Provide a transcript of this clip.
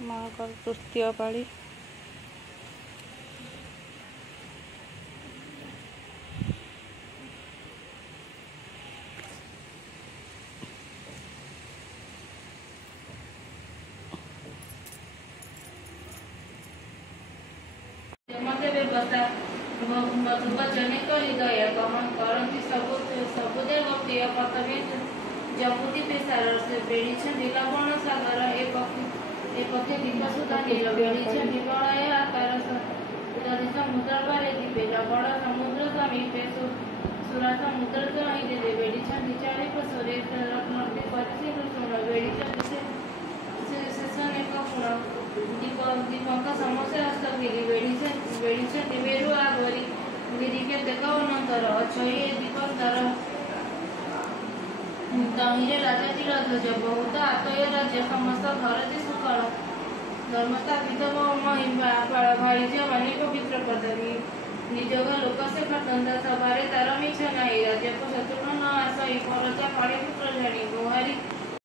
माँ तृतीय पाली व्यवस्था मधुवचने करी दया कमन करती सबुदेव प्रिय कर्तव्य जमुदी पेशार से बेड़ी लवण सागर ए पथे दीप सुधा नील बेड़ी निलय आकार समुद्र बारे दीपे लवण समुद्र समीपे सुरा समुद्र कहीं दे बेड़ी चारे पशुरे रत्नती परिचय कृष्ण बेड़ी शेषण एक गुण दीपक समस्या हस्तगिरी बेड़ी मेरु आगरी गिरी के देख अनंतर अक्षय दीपंतर दहीरे राजा ध्वज बहुत आतय राज्य समस्त धरती सुकल धर्मस्थापित महिमा भाईज मानी पवित्र करदेवी निजोग लोक से खतंदा सभारे तार मिछ नहीं राज्य को शत्रु न आशय परजा फड़े पुत्र जानी गुहारी